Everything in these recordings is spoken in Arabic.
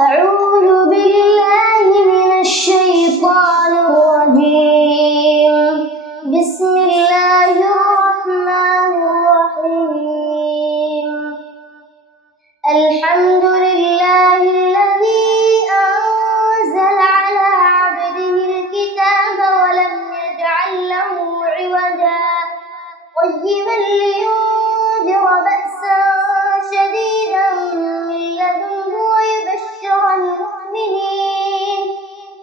أعوذ بالله من الشيطان الرجيم. بسم الله الرحمن الرحيم. الحمد لله الذي أنزل على عبده الكتاب ولم يجعل له عوجا قيما لينذر بأسا شديدا من لدنه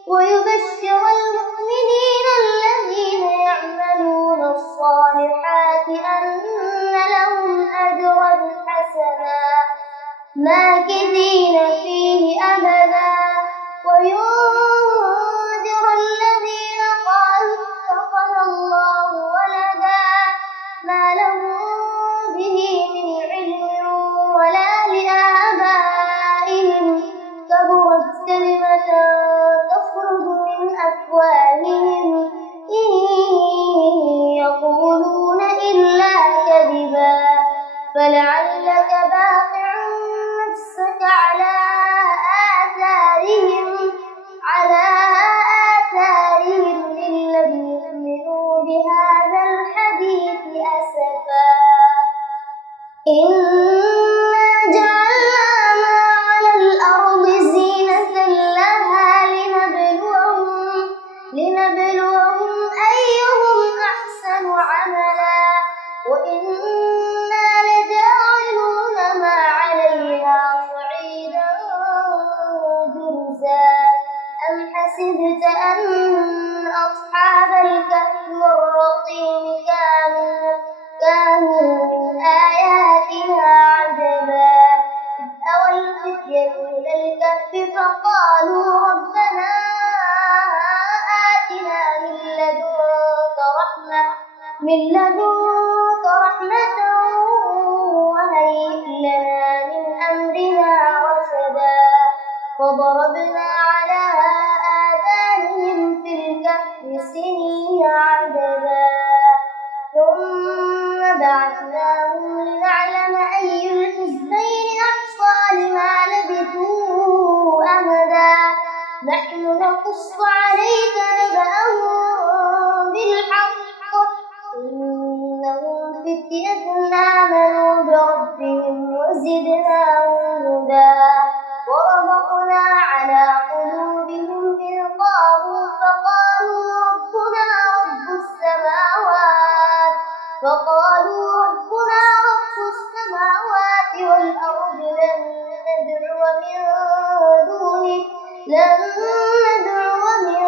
ويبشر المؤمنين الذين يعملون الصالحات أن لهم أجرا حسنا ماكثين فيه أبدا وينذر الذين قالوا اتخذ الله ولدا ما لهم به من علم ولا لآبائهم كبرت كلمة تخرج من أفواههم إن يقولون إلا كذبا فلعلك باخع نفسك على آثارهم إن لم يؤمنوا بهذا الحديث أسفا. إنا جعلنا ما على الأرض زينة لها لنبلوهم أيهم أحسن عملا وإنا لجاعلون ما عليها صعيدا جرزا. أم حسبت أن أصحاب الكهف والرقيم كانوا من آياتنا عجبا إذ أوى الفتية إلى الكهف فقالوا ربنا آتنا من لدنك رحمة وهيئ لنا من أمرنا رشدا. فضربنا على آذانهم في الكهف سنين عددا ثم بعثناهم لنعلم أي الحزبين أحصى لما لبثوا أمدا. نحن نقص عليك نبأهم بالحق إنهم فتية آمنوا بربهم وزدناهم هدى. وربطنا على قلوبهم إذ قاموا فقالوا ربنا رب السماوات والأرض لن ندعو من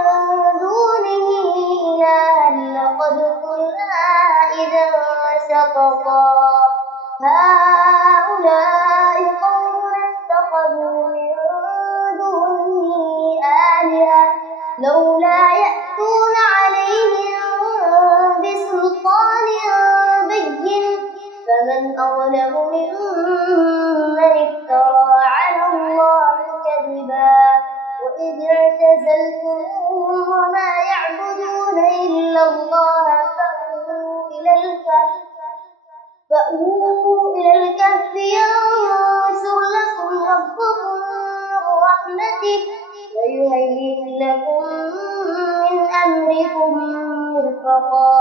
دونه إلها لقد قلنا إذا شططا هؤلاء قومنا اتخذوا من دونه آلهة لولا يأتون عليهم بسلطان بين فمن أظلم ممن افترى على الله كذبا. وإذ اعتزلتموهم وما يعبدون إلا الله فأووا إلى الكهف ينشر لكم ربكم من رحمته ويهيئ لكم من أمركم مرفقا.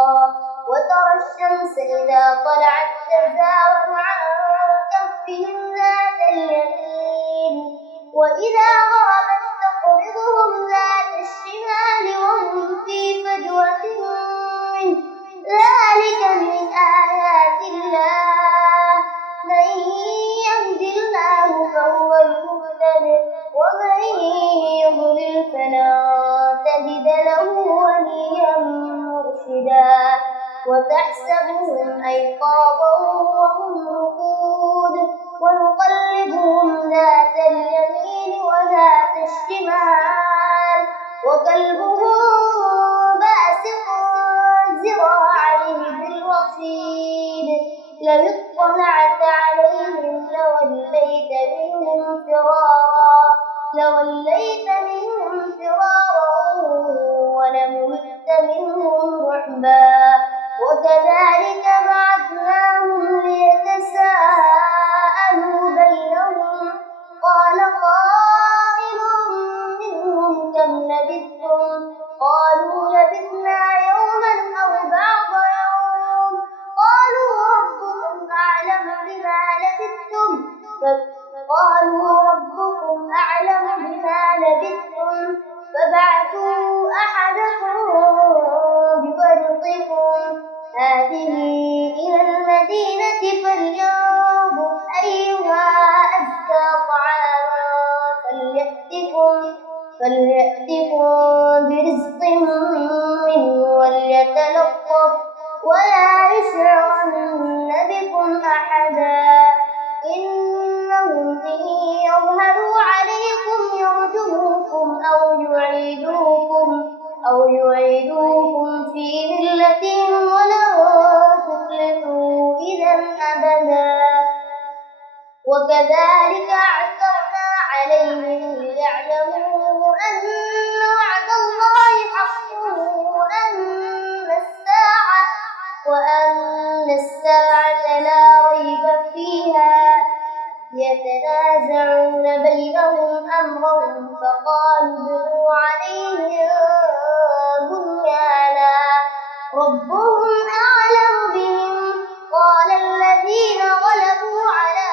وترى الشمس إذا طلعت تزاور عن كهفهم ذات اليمين وإذا غربت تقرضهم ذات الشمال وهم في فجوة منه ذلك من آيات الله من يهد الله فهو المهتد ومن يضلل فلن تجد له وليا مرشدا. وتحسبهم أيقاظا وهم رقود ونقلبهم ذات اليمين وذات الشمال وكلبهم باسط ذراعيه بالوصيد لو اطلعت عليهم لوليت منهم فرارا ولملئت منهم رعبا. وكذلك بعثناهم ليتساءلوا بينهم قال قائل فليأتكم برزق منه وليتلطف ولا يشعرن بكم أحدا إنهم إن يظهروا عليكم يرجموكم أو يعيدوكم في ملتهم ولن تفلحوا إذا أبدا وكذلك أعثرنا عليهم ليعلموا أن وعد الله حق وأن الساعة لا ريب فيها يتنازعون بينهم أمرهم فقالوا ابنوا عليهم بنيانا ربهم أعلم بهم قال الذين غلبوا على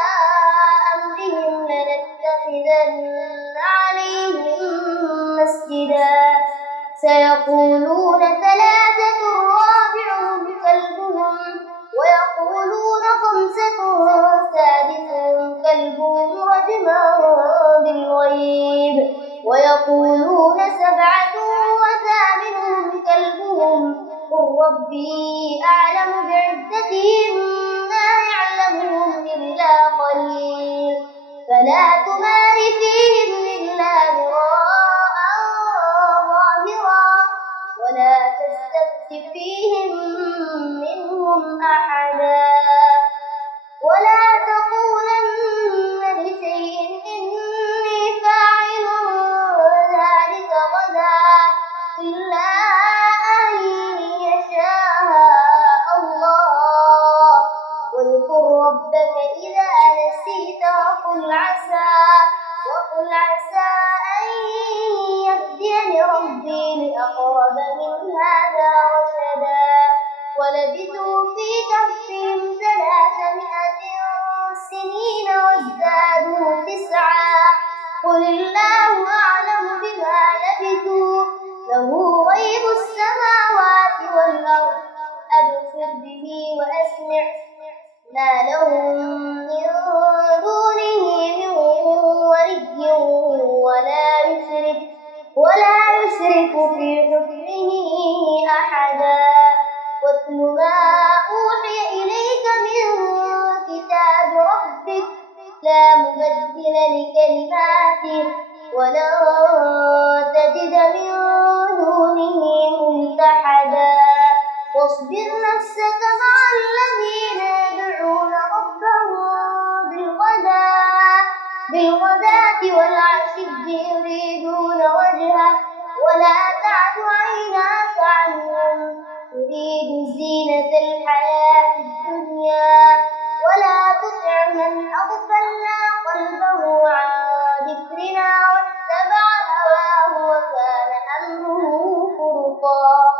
أمرهم لنتخذن عليهم مسجدا سيقولون ثلاثة رابعهم كلبهم ويقولون خمسة سادسهم كلبهم رجما بالغيب ويقولون سبعة وثامنهم كلبهم قل ربي أعلم بعدتهم ما يعلمهم إلا قليل فلا تمار فيهم إلا مراء ظاهرا ولا تستفت فيهم منهم أحدا ولا تقولن لشيء إني فاعل ذلك غدا إلا أن يشاء الله واذكر ربك إذا نسيت وقل عسى أن يهديني ربي لأقرب من هذا رشدا ولبثوا في كهفهم 300 سنين وازدادوا 9 قل الله أعلم بما لبثوا له غيب السماوات والأرض أبصر به وأسمع ما لهم من دونه من ولي ولا يشرك في حكمه أحدا واتل ما أوحي إليك من كتاب ربك لا مبدل لكلماته ولن تجد من دونه ملتحدا واصبر نفسك مع الذين يدعون ربهم بالغداة والعشي يريدون وجهه ولا تعد عيناك عنهم تريد زينة الحياة الدنيا ولا تطع من أغفلنا قلبه عن ذكرنا واتبع هواه وكان أمره فرطا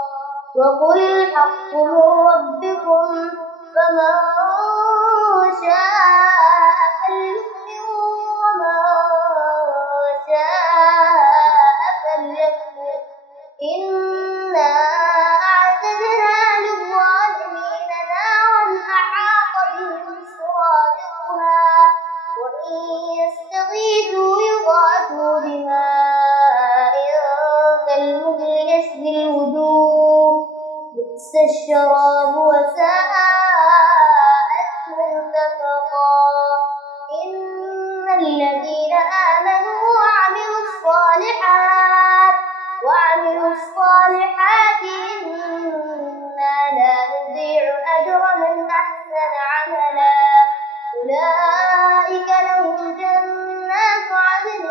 وقل الحق من ربكم فمن شاء فليؤمن ومن شاء فليكفر إنا أعتدنا للظالمين نارا أحاط بهم سرادقها وإن يستغيثوا يغاثوا بماء كالمهل يشوي الوجوه بئس الشراب وساءت مرتفقا إن الذين آمنوا وعملوا الصالحات إنا لا نضيع أجر من أحسن عملا أولئك لهم جنات عدن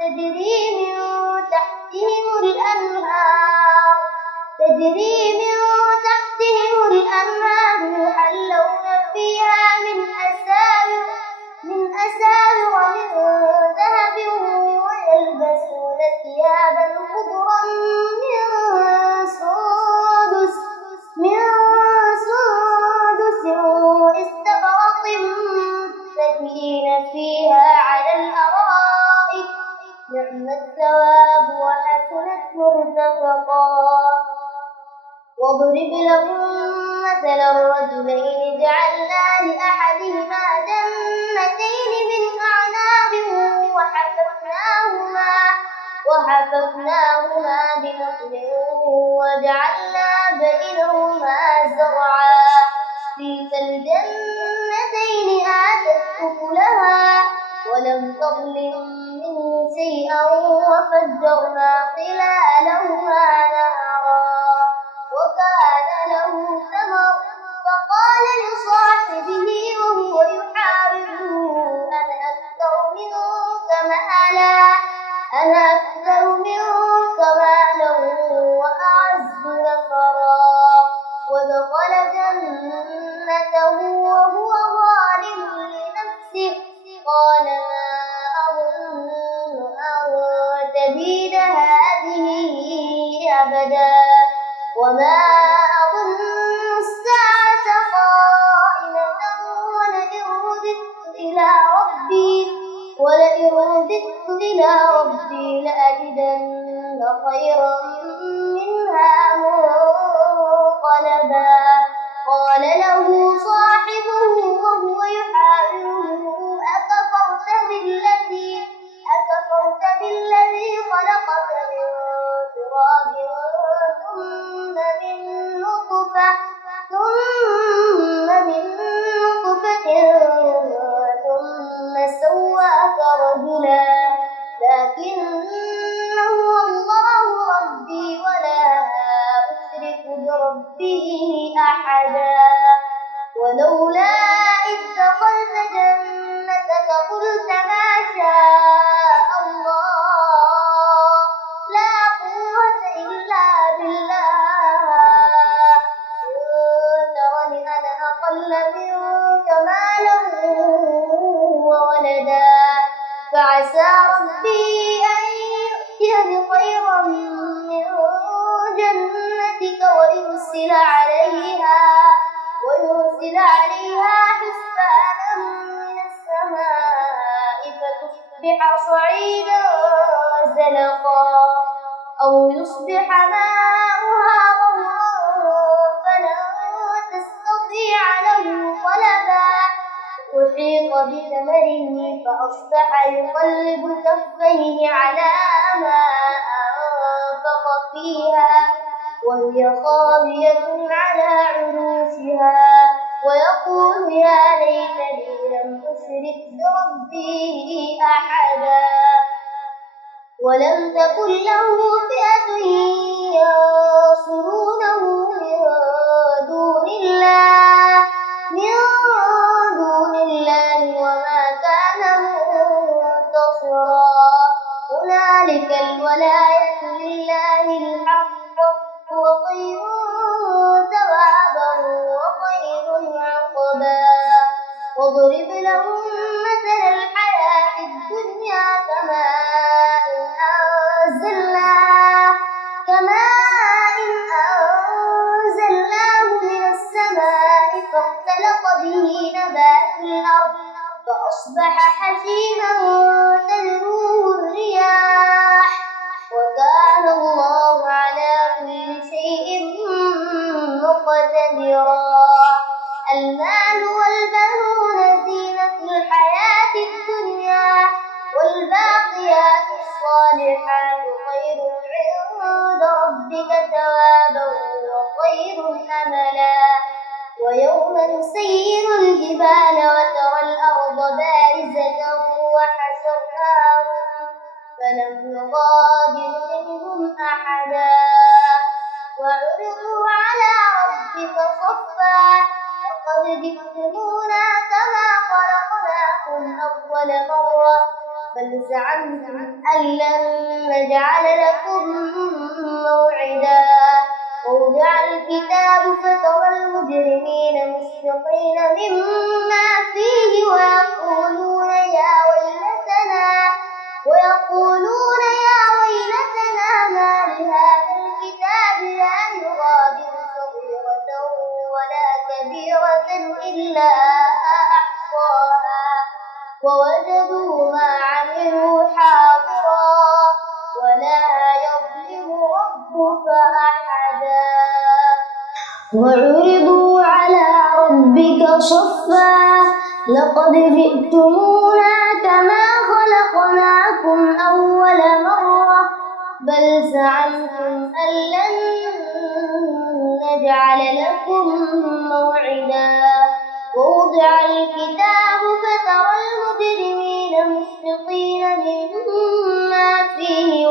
تجري من تحتهم الأنهار يحلون فيها من أساور من ذهب ويلبسون ثيابا خضرا من سندس واستبرق متكئين فيها على الأرائك نعم الثواب وحسنت مرتفقا واضرب لهم مثلا الرجلين جعلنا لأحدهما جنتين من أعناب وحففناهما وحففناهما بنخل وجعلنا بينهما زرعا كلتا الجنتين آتت أكلها ولم تظلم منه شيئا وفجرنا خلالهما نهرا وكان له ثمر فقال لصاحبه وهو يحاوره أنا أكثر منك مالا وأعز نفرا ودخل جنته وهو ظالم لنفسه قال ما أظن أن تبيد هذه أبدا وما أظن الساعة قائمة ولئن رددت إلى ربي لأجدن خيرا منها منقلبا قال له صاحبه وهو يحاوره أكفرت بالذي خلقك من تراب ثم من نطفة ثم سواك رجلا لكن هو الله ربي ولا أشرك بربي أحدا ولولا إذ دخلت جنتك قلت ما شاء الله لا قوة إلا بالله ترني أنا أقل منك مالا وولدا فعسى ربي أن يؤتيني خيرا من جنتك ويرسل عليها حسبانا من السماء فتصبح صعيدا زلقا أو يصبح ماؤها غورا فلن تستطيع له طلبا أحيط بثمره فأصبح يقلب كفيه على ما أنفق فيها وهي خاوية على عروشها ويقول يا ليتني لم أشرك بربي أحدا ولم تكن له فئة ينصرونه من دون الله وما كان منتصرا هنالك الولاية لله الحق هو خير ثوابا وخير عقبا واضرب لهم مثل الحياة الدنيا كماء أنزلناه من السماء فاختلط به نبات الأرض فأصبح حشيما تذروه الرياح وكان الله على كل شيء مقتدرا المال والبنون زينة الحياة الدنيا والباقيات الصالحات خير عند ربك ثوابا وخير أملا ويوم نسير الجبال وترى الأرض بارزة وحشرناهم فلم نغادر منهم أحدا وعرضوا على ربك صفا لقد جئتمونا كما خلقناكم أول مرة بل زعمتم أن لن نجعل لكم موعدا ووضع الكتاب فترى المجرمين مشفقين مما فيه ويقولون يا ويلتنا ما لهذا الكتاب لا يغادر صغيرة ولا كبيرة إلا أحصاها ووجدوا ما عملوا حاضرا ولا يظلم ربك أحدا وعرضوا على ربك صفا لقد جئتمونا كما خلقناكم أول مرة بل زعمتم أن لن نجعل لكم موعدا ووضع الكتاب فترى المجرمين مشفقين مما فيه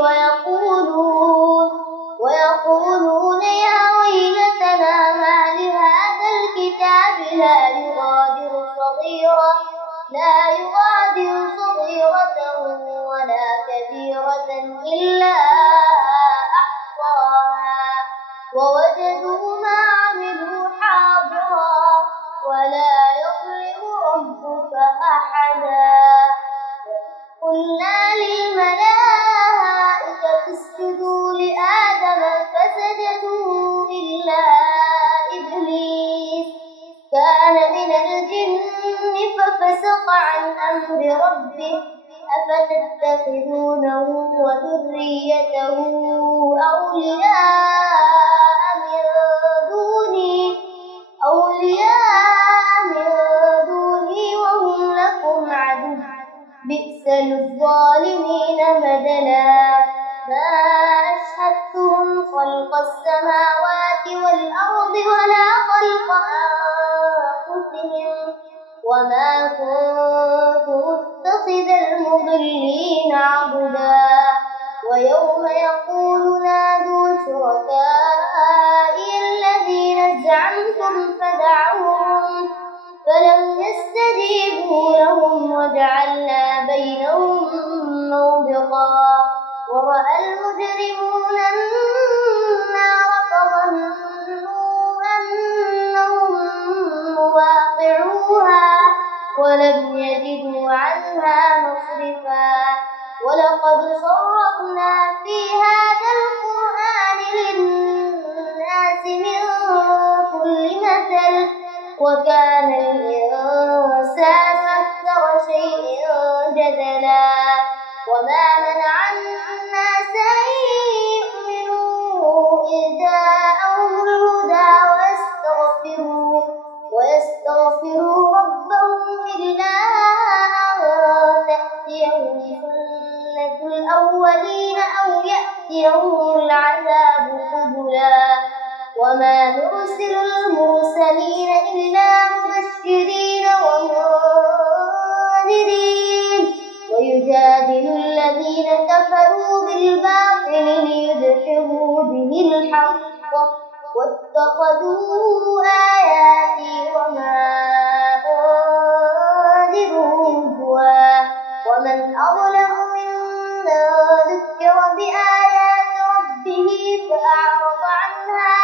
ويقولون يا ويلتنا ما لهذا الكتاب لا يغادر صغيرة ولا كبيرة إلا أحصاها ووجدوا ما عملوا حاضرا ولا يظلم ربك أحدا قلنا للملائكة اسجدوا لآدم فسجدوا إلا إبليس كان من الجن ففسق عن أمر ربه أفتتخذونه وذريته أولياء من دوني وهم لكم عدو بئس للظالمين بدلا ما أشهدتهم خلق السماوات والأرض ولا خلق أنفسهم وما كنت متخذ المضلين عضدا ويوم يقول نادوا شركائي الذين زعمتم فدعوهم فلم يستجيبوا لهم وجعلنا بينهم موبقا ورأى المجرمون النار فظنوا أنهم مواقعوها ولم يجدوا عنها مصرفا ولقد صرفنا في هذا القرآن للناس من كل مثل وكان الإنسان أكثر شيء جدلا وما منع الناس أن يؤمنوا إذ جاءهم الهدى ويستغفروا ربهم إلا أن تأتيهم سنة الأولين أو يأتيهم العذاب قبلا وما نرسل المرسلين إلا مبشرين ومنذرين ويجادل الذين كفروا بالباطل ليدحضوا به الحق واتخذوا آياتي وما أنذروا هزوا ومن أظلم ممن ذكر بآيات ربه فأعرض عنها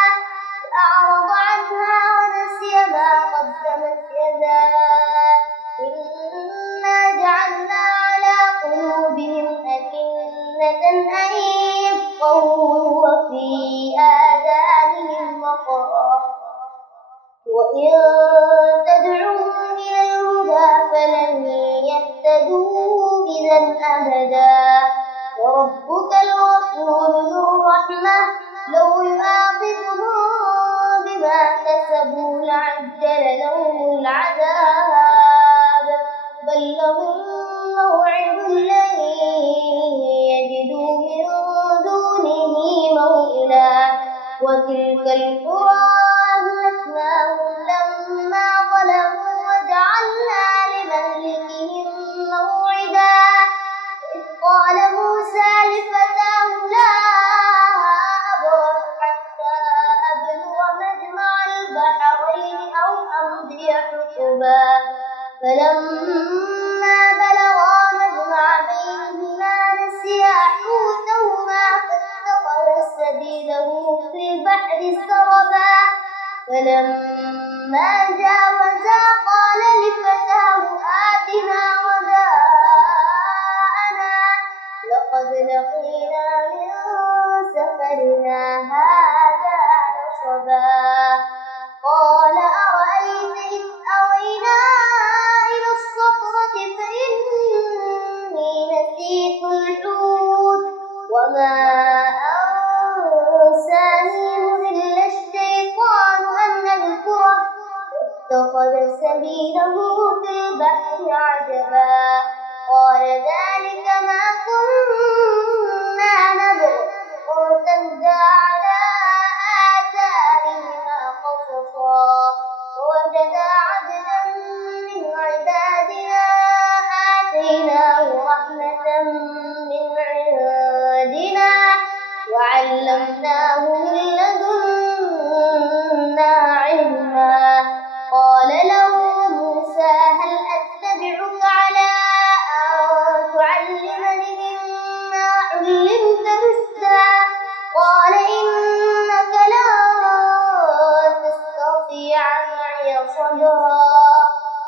ونسي ما قدمت يداه إنا جعلنا على قلوبهم أكنة أن يفقهوا وفي آذانهم وقرا وإن تدعوهم إلى الهدى فلن يهتدوا إذا أبدا وربك الغفور ذو الرحمة لو يؤاخذهم بما كسبوا لعجل لهم العذاب بل لهم موعد لن يجدوا من دونه موئلا وتلك القرى أهلكناهم لما ظلموا وجعلنا لمهلكهم موعدا إذ قال موسى لفتاه لا أبرح حتى أبلغ مجمع البحرين أو أمضي حقبا فلما بلغا مجمع بينهما نسيا حوتهما فاتخذ سبيله في البحر سربا فلما جاوزا قال لفتاه آتنا غداءنا لقد لقينا من سفرنا هذا نصبا قال أرأيت إذ أوينا إلى الصخرة فإني نسيت الحوت وما أنسانيه إلا الشيطان أن أذكره واتخذ سبيله في البحر عجبا قال ذلك ما كنا نبغي وعلمناه من لدنا علما. قال له موسى هل أتبعك على أن تعلمني مما علمت رشدا؟ قال إنك لن تستطيع معي صبرا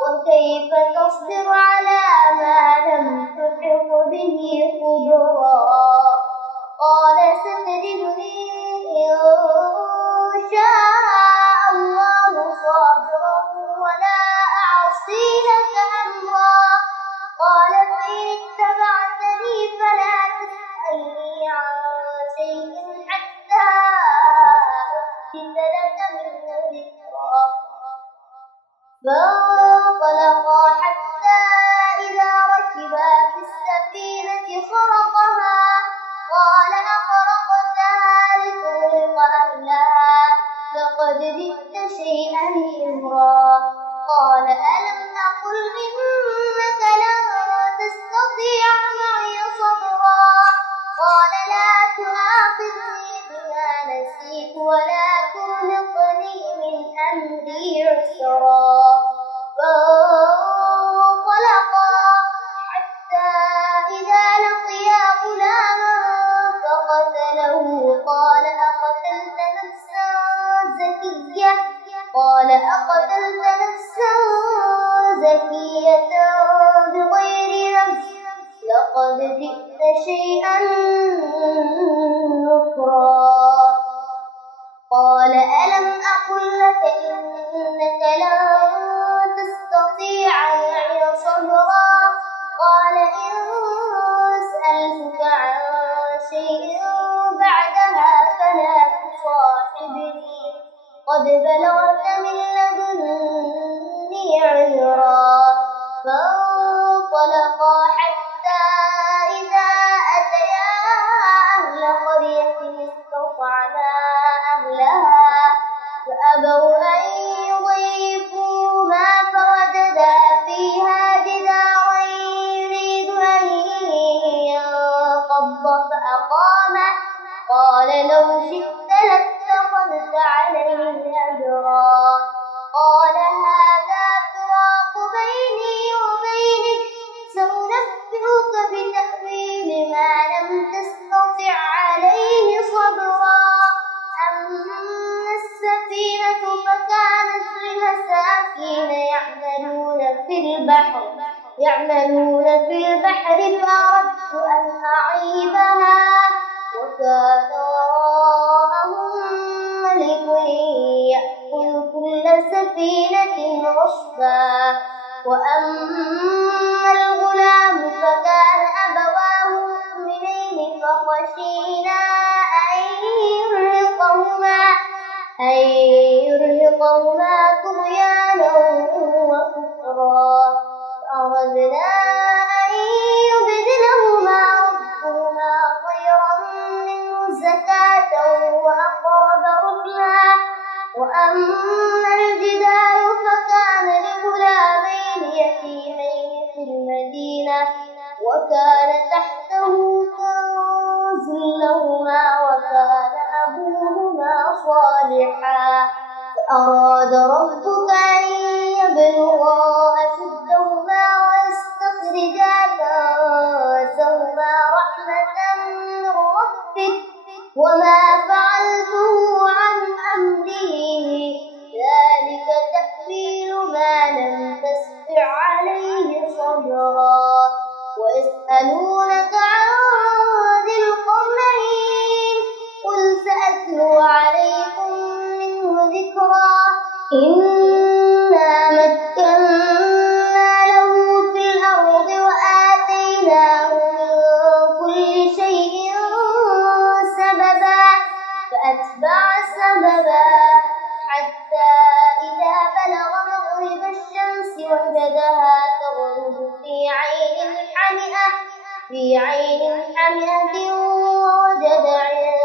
وكيف تصبر على ما لم تحط به خبرا. قال ستجدني إن شاء الله صابرا ولا أعصي لك أمرا. قال فإن اتبعتني فلا تسألني عن شيء حتى أحدث لك منه ذكرا. فانطلقا حتى إذا ركبا في السفينة خرقها قال أخرقتها لتغرق أهلها لقد جئت شيئا إمرا. قال ألم أقل إنك لن تستطيع معي صبرا. قال لا تؤاخذني بما نسيت ولا ترهقني من أمري عسرا. فانطلقا حتى إذا لقيا غلاما فقتله قال أقتلت نفسا زكية بغير نفس لقد جئت شيئا نكرا. قال ألم أقل لك إنك لن تستطيع معي صبرا. قال إن سألتك عن شيء بعدها فلا تصاحبني قد بلغت من لدني عذرا. فانطلقا حتى إذا أتيا أهل قرية استطعما أهلها فأبوا أن يضيفوهما فوجدا فيها جدارا يريد أن ينقض فأقامه. قال لو شئت لاتخذت عليه أجرا. قال هذا فراق بيني وبينك سأنبئك بتأويل ما لم تستطع عليه صبرا. أما السفينة فكانت لمساكين يعملون في البحر فأردت أن أعيبها وكان وراءهم ملك يأخذ كل سفينة غصبا. وأما الغلام فكان أبواه مؤمنين فخشينا أن يرهقهما طغيانا وكفرا. فأردنا أن يبدلهما ربهما خيرا منه زكاة وأقرب رحما. وأما الجدار فكان لغلامين يتيمين في المدينة وكان تحته كنز لهما وكان أبوهما صالحا. فأراد ربك أن يبلغا أشدهما ويستخرجا كنزهما رحمة من ربك وما فعلته عن أمري ذلك تأويل ما لم تستطع عليه صبرا. ويسألونك عن ذي القرنين قل سأتلو عليكم منه ذكرا. إنا مكنا له في الأرض وآتيناه من كل شيء سببا فأتبع سببا حتى إذا بلغ مغرب الشمس وجدها تغرب في عين حمئة ووجد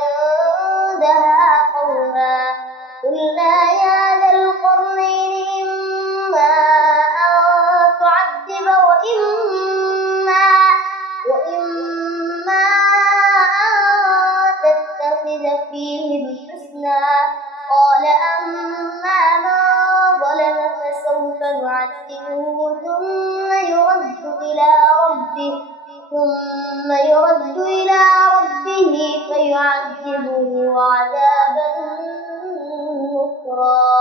عندها قوما. قلنا يا ذا القرنين إما أن تعذب وإما أن تتخذ فيه الحسنى. قال أما من ظلم فسوف نعذبه ثم يرد إلى ربه فيعذبه عذابا نكرا.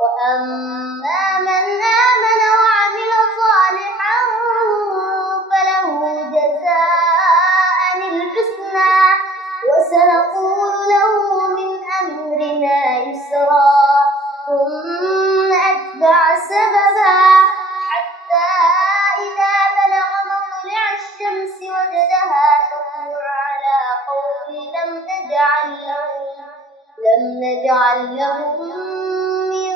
وأما من آمن وعمل صالحا فله جزاء الحسنى وسنقول له من أمرنا يسرا. ثم أتبع سببا حتى إذا بلغ مطلع الشمس وجدها تطلع على قوم لم نجعل لهم من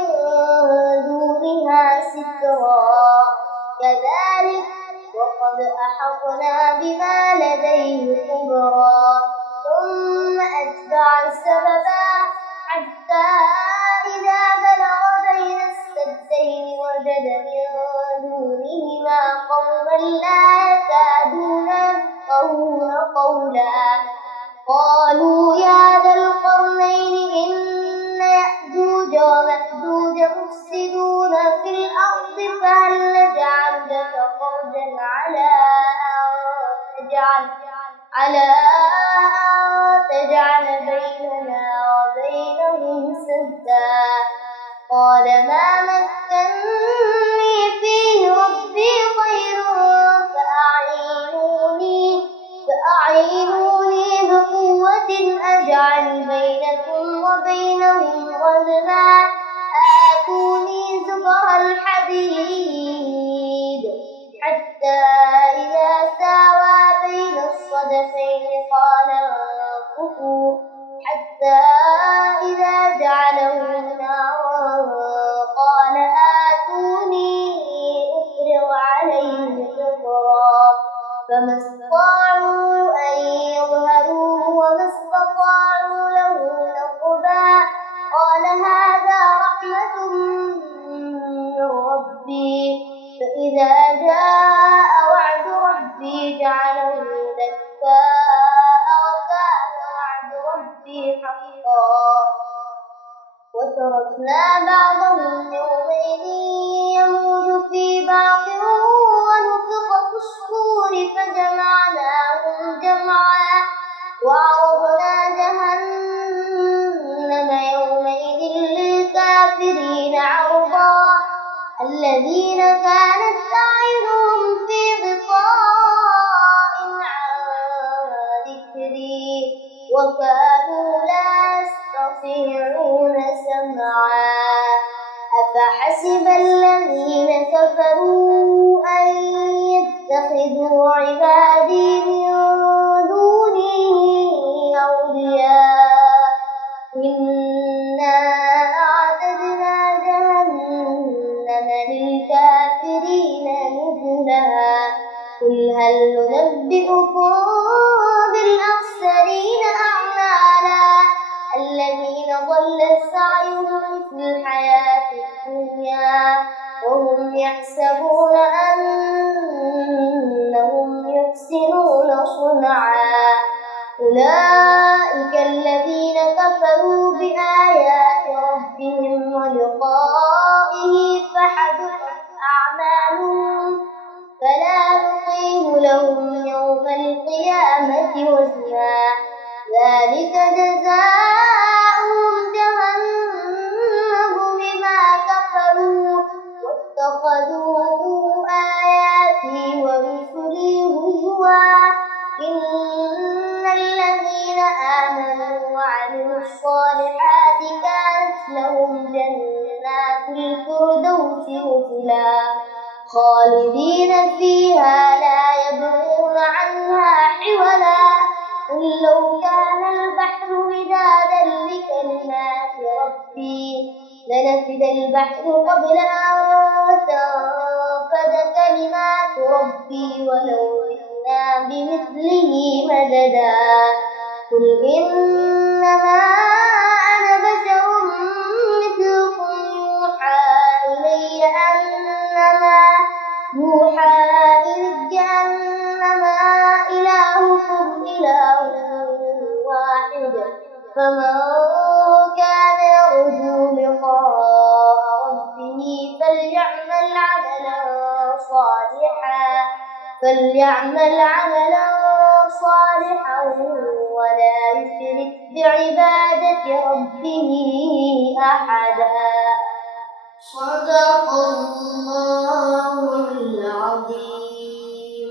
دونها سترا. كذلك وقد أحطنا بما لديه خبرا. ثم أتبع سببا حتى إذا بلغ بين السدين وجد من دونهما قوما لا يكادون يفقهون قولا. قالوا يا ذا القرنين إن يأجوج ومأجوج مفسدون في الأرض فهل نجعل لك خرجا على أن تجعل بيننا وبينهم سدا. قال ما مكني فيه ربي خير فأعينوني بقوة أجعل بينكم وبينهم ردما. آتوني زبر الحديد حتى إذا ساوى بين الصدفين قال انفخوا حتى إذا جعله نارا قال آتوني أفرغ عليه قطرا. فما استطاعوا أن يظهروه وما استطاعوا له نقبا. قال هذا رحمة من ربي فإذا جاء وعد ربي جعله دكاء وكان وعد ربي حقا. وتركنا بعضهم يومئذ يموج في بعض ونفخ في الصور فجمعناهم جمعا. وعرضنا جهنم يومئذ للكافرين عرضا. الذين كانت أعينهم في غطاء عن ذكري وكانوا لا يستطيعون سمعا. أفحسب الذين كفروا أن يتخذوا عبادي من دوني أولياء إنا أعتدنا جهنم للكافرين نزلا. قل هل ننبئكم بالأخسرين أعمالا الذين ضل سعيهم في الحياة الدنيا وهم يحسبون أنهم يحسنون صنعا. أولئك الذين كفروا بآيات ربهم ولقائه فحبطت أعمالهم فلا نقيم لهم يوم القيامة وزنا. ذلك جزاؤهم جهنم بما كفروا واتخذوا آياتي ورسلي هزوا. إن الذين آمنوا وعملوا الصالحات كانت لهم جنات الفردوس نزلا خالدين فيها لا يبغون عنها حولا. قل لو كان البحر مدادا لكلمات ربي لنفد البحر قبل أن تنفد كلمات ربي ولو جئنا بمثله مددا. قل إنما أنا بشر مثلكم يوحى إلي أنما إلهكم إله واحد فمن كان يرجو لقاء ربه فليعمل عملا صالحا ولا يشرك بعبادة ربه أحدا. صدق الله العظيم.